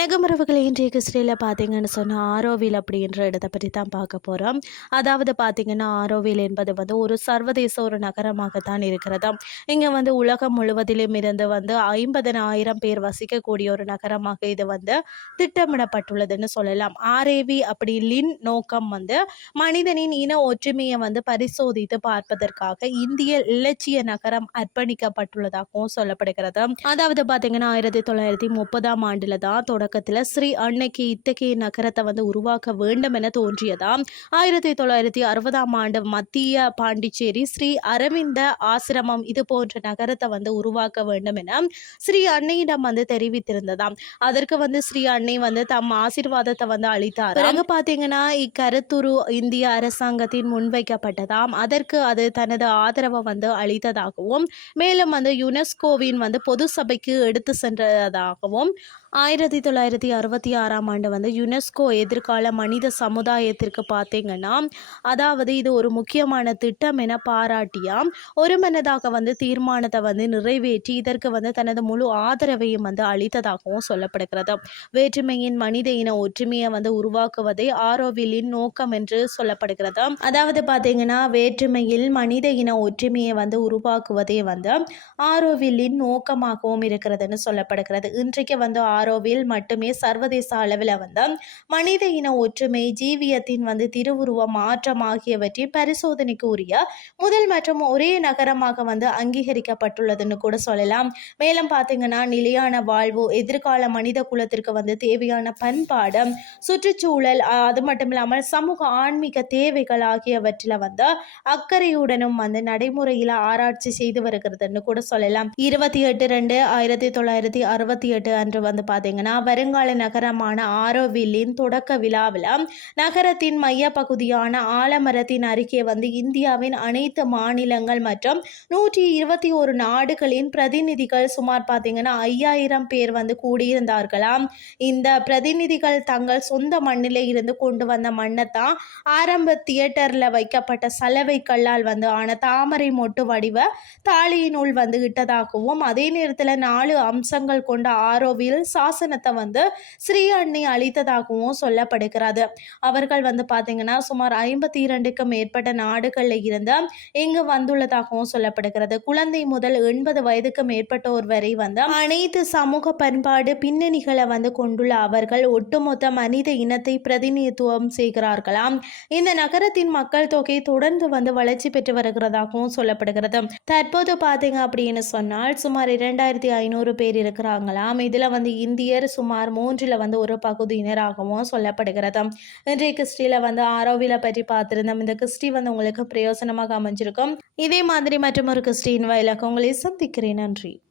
இன்றைய கிறிஸ்டியில் பார்த்தீங்கன்னு சொன்னால் ஆரோவில் அப்படின்ற இடத்தை பற்றி தான் பார்க்க போகிறோம் அதாவது பார்த்தீங்கன்னா ஆரோவில் என்பது வந்து ஒரு சர்வதேச ஒரு நகரமாக தான் இருக்கிறது. இங்கே வந்து உலகம் முழுவதிலும் இருந்து வந்து ஐம்பதனாயிரம் பேர் வசிக்கக்கூடிய ஒரு நகரமாக இது வந்து திட்டமிடப்பட்டுள்ளதுன்னு சொல்லலாம். ஆரேவி அப்படி லின் நோக்கம் வந்து மனிதனின் இன ஒற்றுமையை வந்து பரிசோதித்து பார்ப்பதற்காக இந்திய இலட்சிய நகரம் அர்ப்பணிக்கப்பட்டுள்ளதாகவும் சொல்லப்படுகிறது. அதாவது பார்த்தீங்கன்னா ஆயிரத்தி தொள்ளாயிரத்தி முப்பதாம் ஆண்டில் தான் தொடக்கத்தில் ஸ்ரீ அன்னைக்கு இத்தகைய நகரத்தை வந்து உருவாக்க வேண்டும் என தோன்றியதாம் ஆயிரத்தி தொள்ளாயிரத்தி அறுபதாம் ஆண்டு மத்திய பாண்டிச்சேரி ஸ்ரீ அரவிந்த ஆசிரமம் இது போன்ற நகரத்தை வந்து உருவாக்க வேண்டும் என ஸ்ரீ அன்னையிடம் வந்து தெரிவித்திருந்ததாம் அதற்கு வந்து ஸ்ரீ அன்னை வந்து தம் ஆசீர்வாதத்தை வந்து அளித்தார்? பிறகு பார்த்தீங்கன்னா இக்கருத்துரு இந்திய அரசாங்கத்தின் முன்வைக்கப்பட்டதாம் அதற்கு அது தனது ஆதரவை வந்து அளித்ததாகவும் மேலும் வந்து யுனெஸ்கோவின் வந்து பொது சபைக்கு எடுத்து சென்றதாகவும் ஆயிரத்தி தொள்ளாயிரத்தி அறுபத்தி ஆறாம் ஆண்டு வந்து யுனெஸ்கோ எதிர்கால மனித சமுதாயத்திற்கு பார்த்தீங்கன்னா அதாவது இது ஒரு முக்கியமான திட்டம் என பாராட்டியாம் ஒருமனதாக வந்து தீர்மானத்தை வந்து நிறைவேற்றி இதற்கு வந்து தனது முழு ஆதரவையும் வந்து அளித்ததாகவும் சொல்லப்படுகிறது. வேற்றுமையின் மனித இன ஒற்றுமையை வந்து உருவாக்குவதே ஆரோவிலின் நோக்கம் என்று சொல்லப்படுகிறது. அதாவது பார்த்தீங்கன்னா வேற்றுமையில் மனித இன ஒற்றுமையை வந்து உருவாக்குவதே வந்து ஆரோவிலின் நோக்கமாகவும் இருக்கிறதுன்னு சொல்லப்படுகிறது. இன்றைக்கு வந்து ஆரோவில் மட்டுமே சர்வதேச அளவில் வந்து மனித இன ஒற்றுமை ஜீவியத்தின் வந்து திருவுருவ மாற்றம் ஆகியவற்றின் பரிசோதனைக்கு உரிய முதல் மற்றும் ஒரே நகரமாக வந்து அங்கீகரிக்கப்பட்டுள்ளதுன்னு கூட சொல்லலாம். மேலும் பார்த்தீங்கன்னா நிலையான வாழ்வு எதிர்கால மனித குலத்திற்கு வந்து தேவையான பண்பாடு சுற்றுச்சூழல் அது மட்டும் இல்லாமல் சமூக ஆன்மீக தேவைகள் ஆகியவற்றில் வந்து அக்கறையுடனும் வந்து நடைமுறையில் ஆராய்ச்சி செய்து வருகிறதுன்னு கூட சொல்லலாம். இருபத்தி எட்டு ரெண்டு ஆயிரத்தி தொள்ளாயிரத்தி அறுபத்தி எட்டு அன்று வந்து பார்த்தீங்கன்னா வருங்கால நகரமான ஆரோவில்லின் தொடக்க விழாவில் நகரத்தின் மைய பகுதியான ஆலமரத்தின் அருகே வந்து இந்தியாவின் அனைத்து மாநிலங்கள் மற்றும் நூற்றி இருபத்தி ஒரு நாடுகளின் பிரதிநிதிகள் சுமார் பார்த்தீங்கன்னா ஐயாயிரம் பேர் வந்து கூடியிருந்தார்களாம். இந்த பிரதிநிதிகள் தங்கள் சொந்த மண்ணிலே இருந்து கொண்டு வந்த மண்ணை தான் ஆரம்ப தியேட்டரில் வைக்கப்பட்ட சலவை கல்லால் வந்து ஆன தாமரை மொட்டு வடிவ தாலியினுள் வந்து இட்டதாகவும் அதே நேரத்தில் நாலு அம்சங்கள் கொண்ட ஆரோவில் சாசனத்தை வந்து ஸ்ரீ அண்ணி அளித்ததாகவும் சொல்லப்படுகிறது. அவர்கள் வந்து பார்த்தீங்கன்னா சுமார் ஐம்பத்தி இரண்டுக்கும் மேற்பட்ட நாடுகளில் இருந்து இங்கு வந்துள்ளதாகவும் சொல்லப்படுகிறது. குழந்தை முதல் எண்பது வயதுக்கு மேற்பட்டோர் வரை வந்து அனைத்து சமூக பண்பாடு பின்னணிகளை வந்து கொண்டுள்ள அவர்கள் ஒட்டுமொத்த மனித இனத்தை பிரதிநிதித்துவம் செய்கிறார்களாம். இந்த நகரத்தின் மக்கள் தொகை தொடர்ந்து வந்து வளர்ச்சி பெற்று வருகிறதாகவும் சொல்லப்படுகிறது. தற்போது பார்த்தீங்க அப்படின்னு சொன்னால் சுமார் இரண்டாயிரத்தி ஐநூறு பேர் இருக்கிறாங்களாம். இதில் வந்து இந்தியர் சுமார் மூன்றில் வந்து ஒரு பகுதியினராகவும் சொல்லப்படுகிறது. இன்றைய கிறிஸ்டியில் வந்து ஆரோவில பற்றி பார்த்துருந்தோம். இந்த கிறிஸ்டி வந்து உங்களுக்கு பிரயோசனமாக அமைஞ்சிருக்கும். இதே மாதிரி மற்றும் ஒரு கிறிஸ்டின் வாயிலாக உங்களை சந்திக்கிறேன். நன்றி.